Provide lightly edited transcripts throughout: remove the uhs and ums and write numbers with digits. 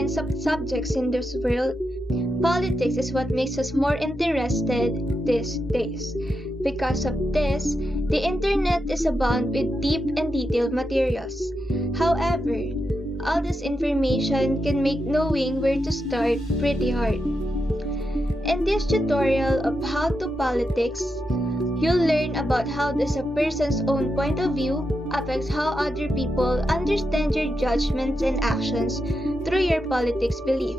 kinds of subjects in this world, politics is what makes us more interested these days. Because of this, the internet is abound with deep and detailed materials. However, all this information can make knowing where to start pretty hard. In this tutorial of How to Politics, you'll learn about how does a person's own point of view affects how other people understand your judgments and actions through your politics belief.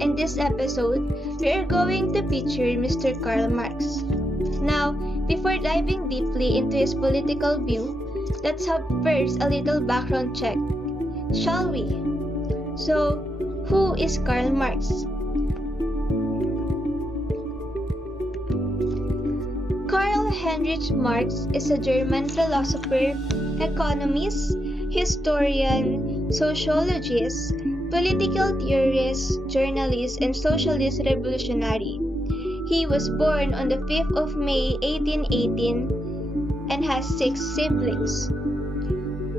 In this episode, we are going to feature Mr. Karl Marx. Now, before diving deeply into his political view, let's have first a little background check, shall we? So, who is Karl Marx? Karl Heinrich Marx is a German philosopher, economist, historian, sociologist, political theorist, journalist, and socialist revolutionary. He was born on the 5th of May 1818 and has 6 siblings.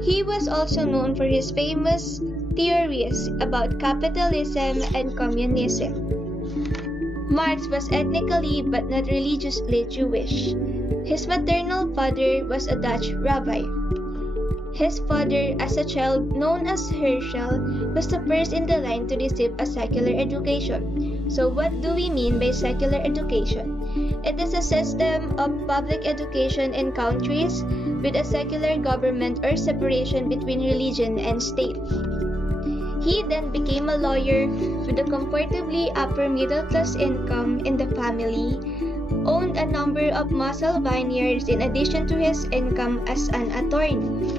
He was also known for his famous theories about capitalism and communism. Marx was ethnically but not religiously Jewish. His maternal father was a Dutch rabbi. His father, as a child known as Arcell, was the first in the line to receive a secular education. So what do we mean by secular education? It is a system of public education in countries with a secular government or separation between religion and state. He then became a lawyer with a comfortably upper middle class income in the family, owned a number of mussel vineyards in addition to his income as an attorney.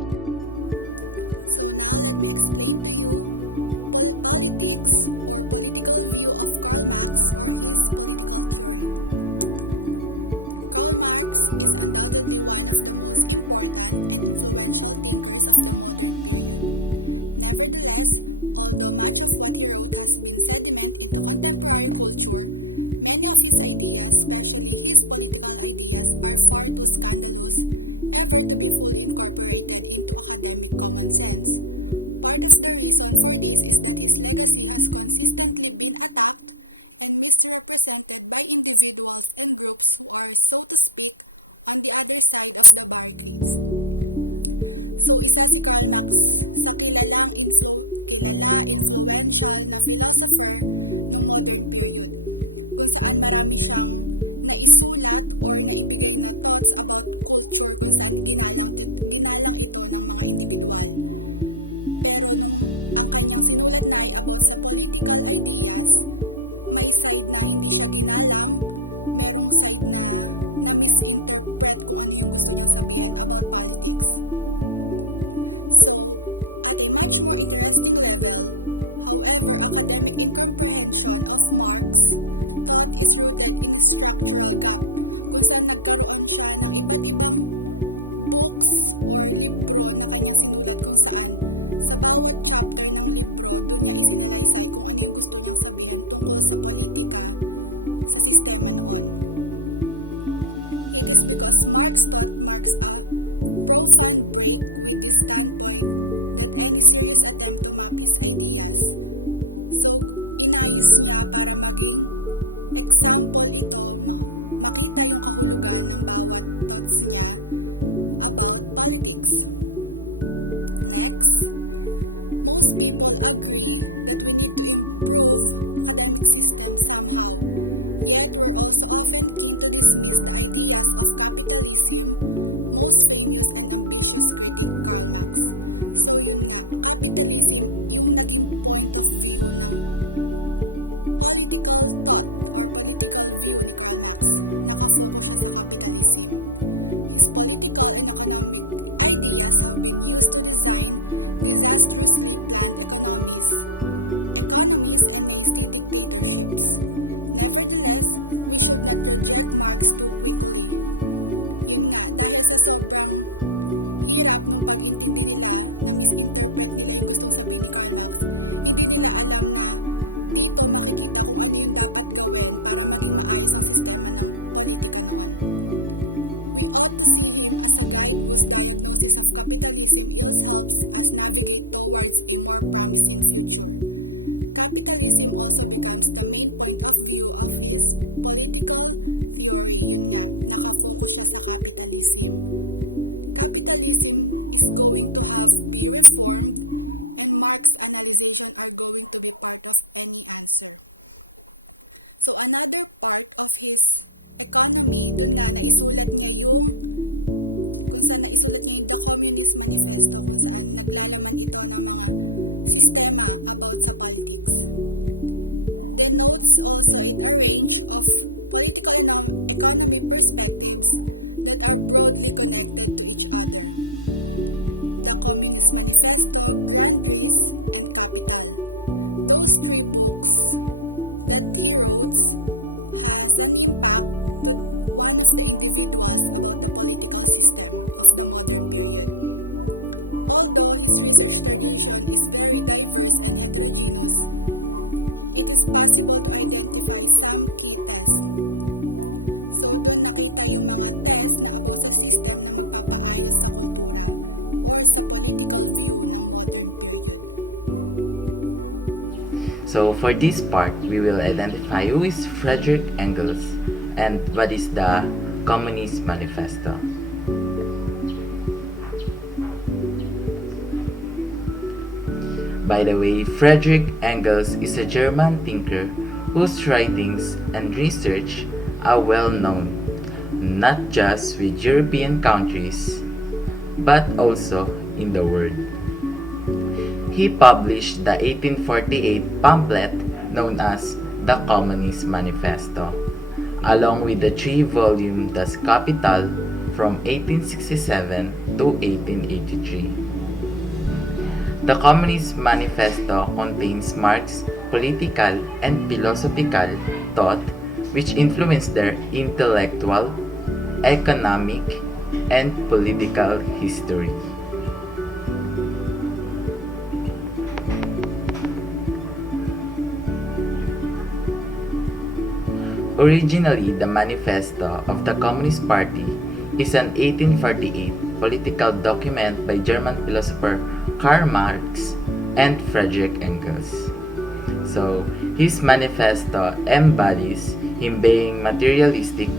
So for this part, we will identify who is Friedrich Engels and what is the Communist Manifesto. By the way, Friedrich Engels is a German thinker whose writings and research are well known, not just with European countries, but also in the world. He published the 1848 pamphlet known as the Communist Manifesto, along with the 3-volume Das Kapital from 1867 to 1883. The Communist Manifesto contains Marx's political and philosophical thought which influenced their intellectual, economic, and political history. Originally, the Manifesto of the Communist Party is an 1848 political document by German philosopher Karl Marx and Friedrich Engels. So, his manifesto embodies him being materialistic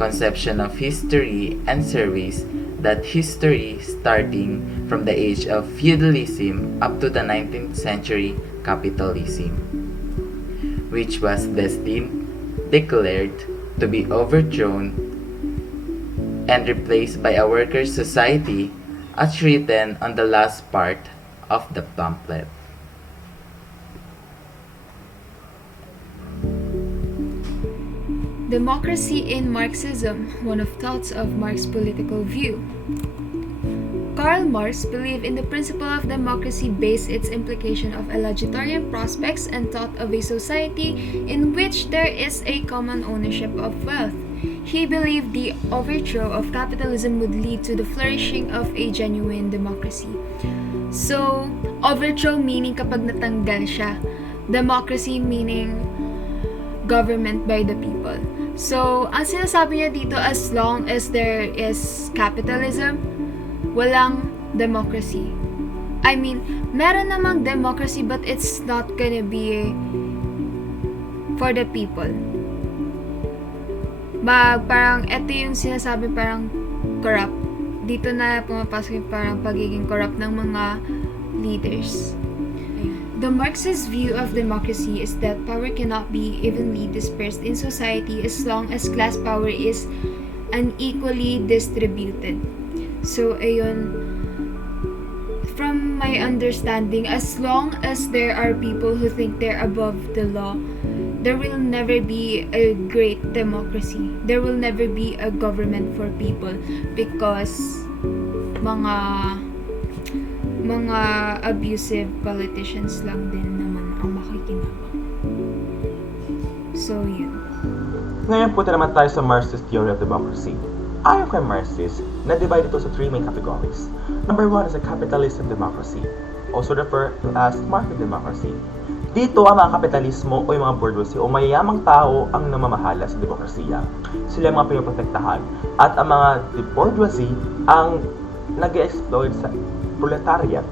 conception of history and surveys that history starting from the age of feudalism up to the 19th century capitalism, which was destined, declared to be overthrown and replaced by a workers' society as written on the last part of the pamphlet. Democracy in Marxism, one of thoughts of Marx's political view. Karl Marx believed in the principle of democracy based its implication of egalitarian prospects and thought of a society in which there is a common ownership of wealth. He believed the overthrow of capitalism would lead to the flourishing of a genuine democracy. So, overthrow meaning kapag natanggal siya. Democracy meaning government by the people. So, ang sinasabi niya dito, as long as there is capitalism, walang democracy. I mean, meron namang democracy but it's not gonna be for the people. Parang, eto yung sinasabi parang corrupt. Dito na pumapasok yung parang pagiging corrupt ng mga leaders. The Marxist view of democracy is that power cannot be evenly dispersed in society as long as class power is unequally distributed. So, ayun, from my understanding, as long as there are people who think they're above the law, there will never be a great democracy. There will never be a government for people because mga abusive politicians lang din naman ang makikinabang. So, yun. Ngayon punta naman tayo sa Marxist theory of democracy. Ayon kay Marxist, na-divide ito sa 3 main categories. Number 1 is a capitalism democracy, also referred to as market democracy. Dito, ang mga kapitalismo o yung mga bourgeoisie o mayayamang tao ang namamahala sa demokrasiya. Sila ang mga pinoprotektahan. At ang mga bourgeoisie ang nag-exploit sa proletariat.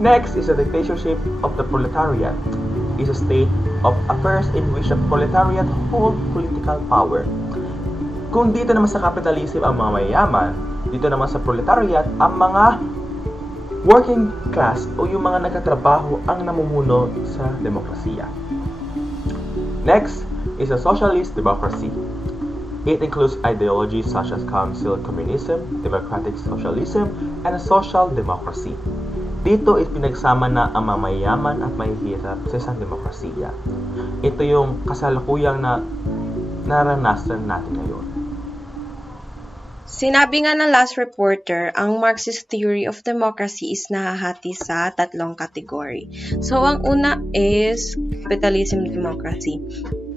Next is a dictatorship of the proletariat. Is a state of affairs in which the proletariat hold political power. Kung dito naman sa capitalism ang mga mayayaman, dito naman sa proletariat ang mga working class o yung mga nagtatrabaho ang namumuno sa demokrasiya. Next is a socialist democracy. It includes ideologies such as council communism, democratic socialism, and social democracy. Dito ipinagsama na ang mamayaman at mahihirap sa isang demokrasiya. Ito yung kasalukuyang na naranasan natin ngayon. Sinabi nga ng last reporter, ang Marxist theory of democracy is nahahati sa tatlong kategory. So, ang una is capitalism democracy.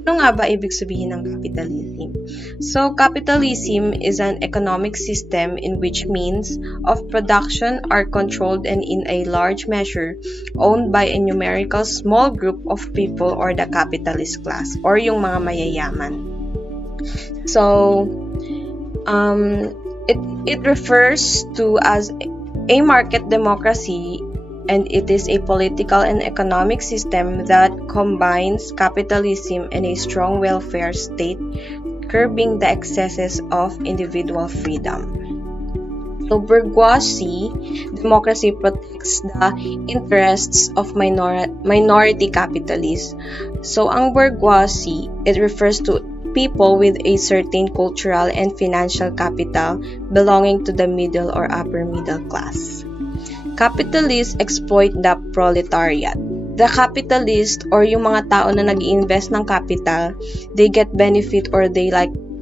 Ano nga ba ibig sabihin ng capitalism? So, capitalism is an economic system in which means of production are controlled and in a large measure owned by a numerical small group of people or the capitalist class or yung mga mayayaman. So, it refers to as a market democracy, and it is a political and economic system that combines capitalism and a strong welfare state, curbing the excesses of individual freedom. So, bourgeoisie democracy protects the interests of minority capitalists. So, ang bourgeoisie, it refers to people with a certain cultural and financial capital belonging to the middle or upper middle class. Capitalists exploit the proletariat. The capitalist or yung mga tao na nag-i-invest ng capital, they get benefit or they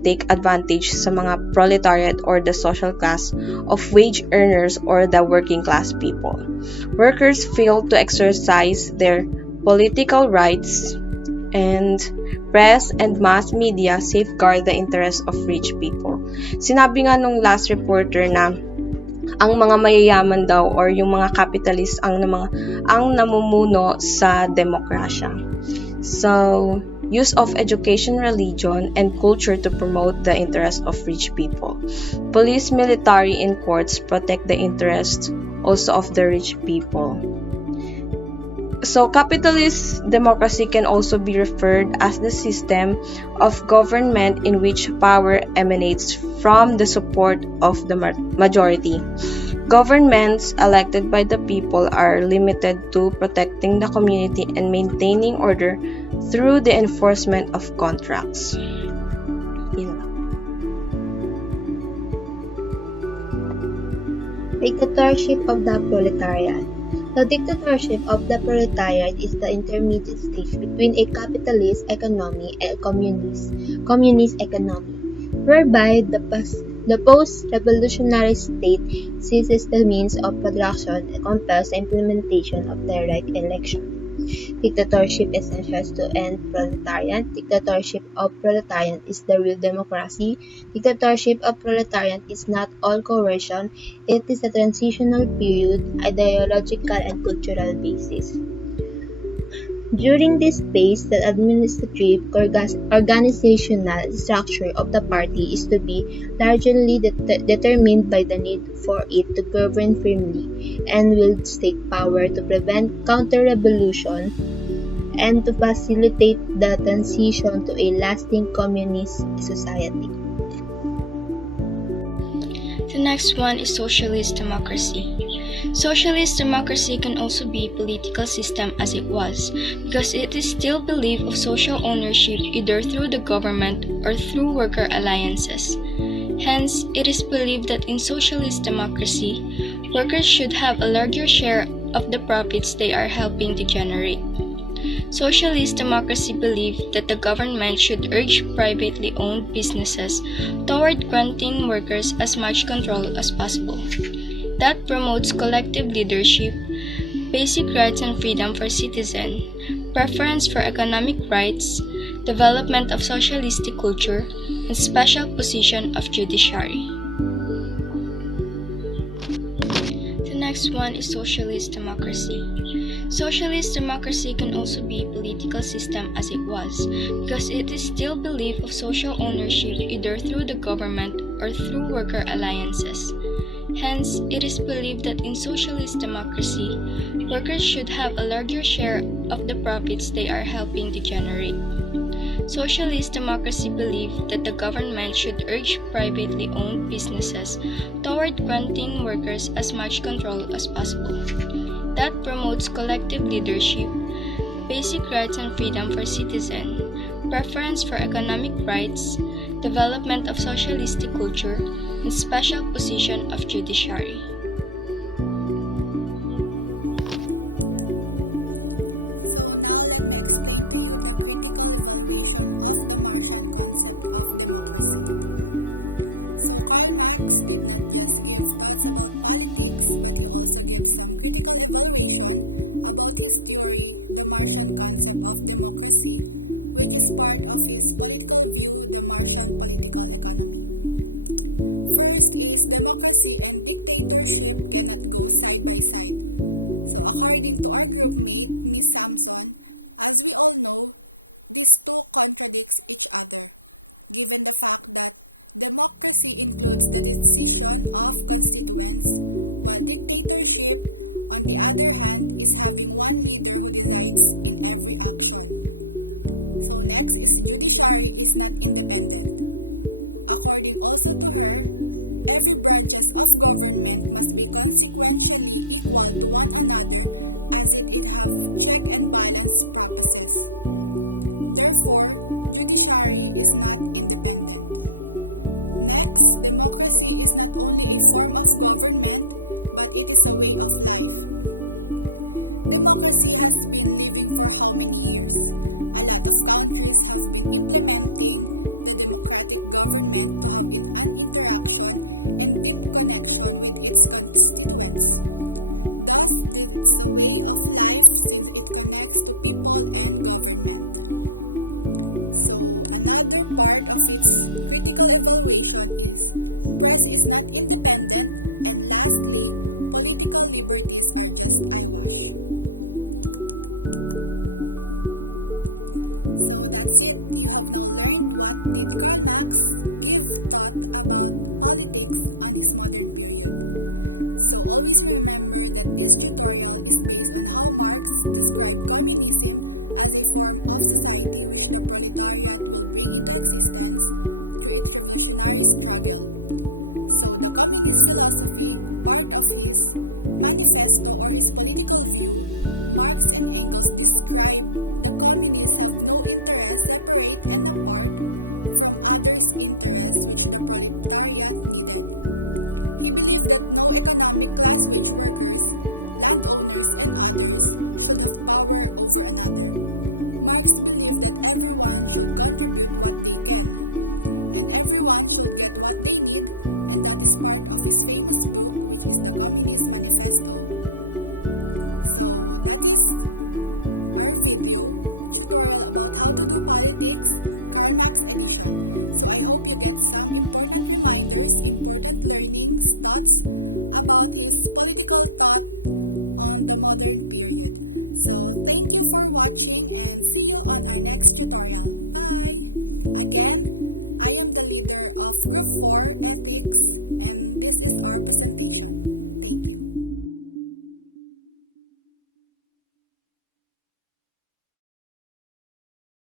take advantage sa mga proletariat or the social class of wage earners or the working class people. Workers fail to exercise their political rights, and press and mass media safeguard the interests of rich people. Sinabi nga nung last reporter na ang mga mayayaman daw or yung mga capitalist ang namumuno sa demokrasya. So, use of education, religion, and culture to promote the interests of rich people. Police, military, and courts protect the interests also of the rich people. So, capitalist democracy can also be referred as the system of government in which power emanates from the support of the majority. Governments elected by the people are limited to protecting the community and maintaining order through the enforcement of contracts. Dictatorship of the proletariat. The dictatorship of the proletariat is the intermediate stage between a capitalist economy and a communist economy, whereby the post-revolutionary state seizes the means of production and compels the implementation of direct election. Dictatorship essentials to end proletariat. Dictatorship of proletariat is the real democracy. Dictatorship of proletariat is not all coercion. It is a transitional period, ideological and cultural basis. During this phase, the administrative organizational structure of the party is to be largely determined by the need for it to govern firmly and wield state power to prevent counter-revolution and to facilitate the transition to a lasting communist society. The next one is socialist democracy. Socialist democracy can also be a political system as it was, because it is still believed of social ownership either through the government or through worker alliances. Hence, it is believed that in socialist democracy, workers should have a larger share of the profits they are helping to generate. Socialist democracy believed that the government should urge privately owned businesses toward granting workers as much control as possible. That promotes collective leadership, basic rights and freedom for citizens, preference for economic rights, development of socialistic culture, and special position of judiciary. The next one is socialist democracy. Socialist democracy can also be a political system as it was, because it is still believed of social ownership either through the government or through worker alliances. Hence, it is believed that in socialist democracy, workers should have a larger share of the profits they are helping to generate. Socialist democracy believed that the government should urge privately owned businesses toward granting workers as much control as possible. That promotes collective leadership, basic rights and freedom for citizens, preference for economic rights, development of socialistic culture, and special position of judiciary.